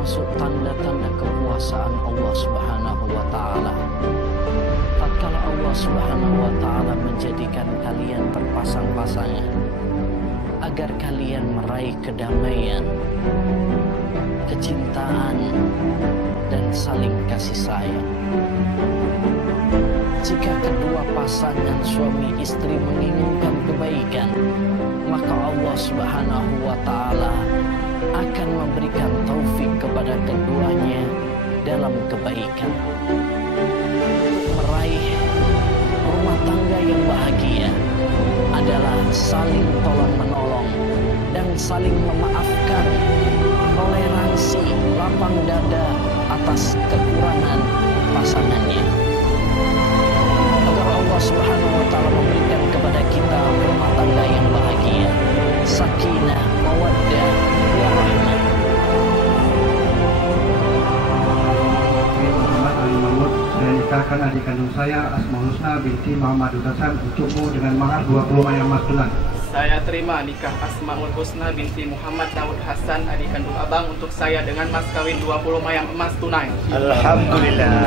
termasuk tanda-tanda kekuasaan Allah Subhanahu wa Ta'ala. Tatkala Allah Subhanahu wa Ta'ala menjadikan kalian berpasang-pasangan agar kalian meraih kedamaian, kecintaan, dan saling kasih sayang. Jika kedua pasangan suami istri menginginkan kebaikan, maka Allah Subhanahu wa Ta'ala akan memberikan taufik kepada keduanya dalam kebaikan. Meraih rumah tangga yang bahagia adalah saling tolong-menolong dan saling memaafkan, toleransi, lapang dada atas kekurangan pasangannya. Agar Allah Subhanahu wa Ta'ala memberikan kepada kita rumah tangga yang bahagia, sakinah, mawaddah, warahmah. Muhammad Ali Mahmud, saya nikahkan adik kandung saya Asmaul Husna binti Muhammad Hasan untukmu dengan mahar 20 mayang emas tunai. Saya terima nikah Asmaul Husna binti Muhammad Daud Hasan adik kandung abang untuk saya dengan mas kawin 20 mayang emas tunai. Alhamdulillah.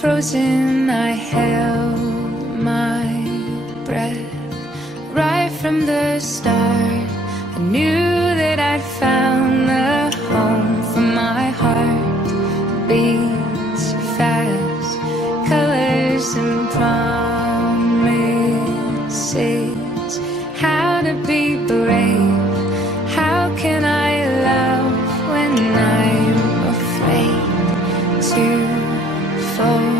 Frozen, I held my breath. Right from the start, I knew that I'd found the home for my heart. Beats fast, colors and promises. How to be brave, how can I love when I'm afraid to fall?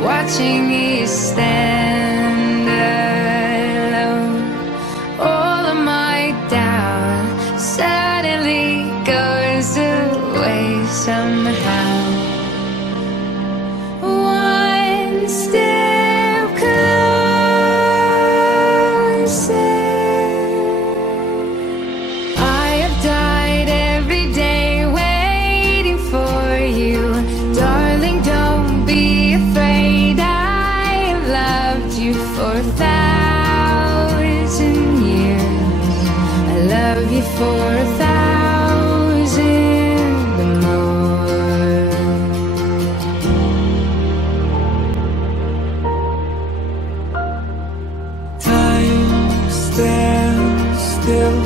Watching you stand alone, all of my doubt suddenly goes away somehow. One step closer. I have died every day waiting for you, darling. Don't be afraid. For 1,000 years, I love you for 1,000 more. Time stands still,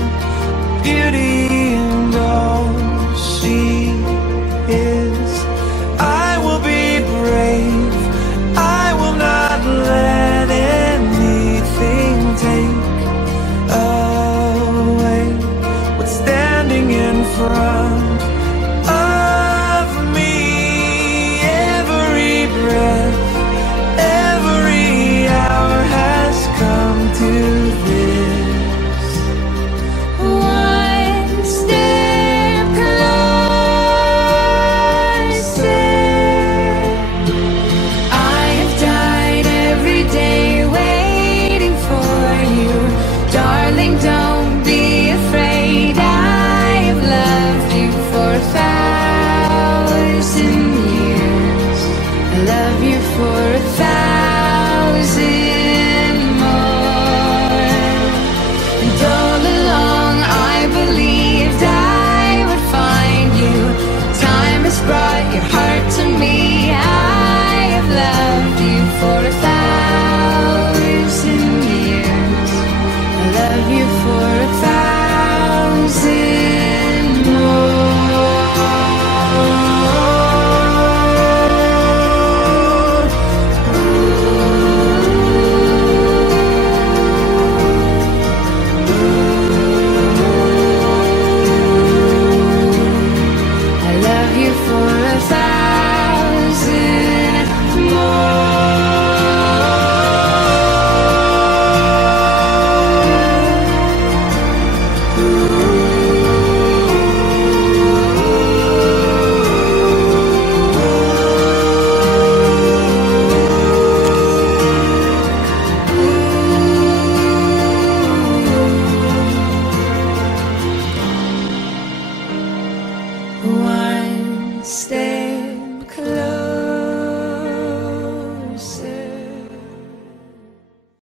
beauty and all she is. I will be brave, I will not let anything take away what's standing in front of me. Every breath, every hour has come to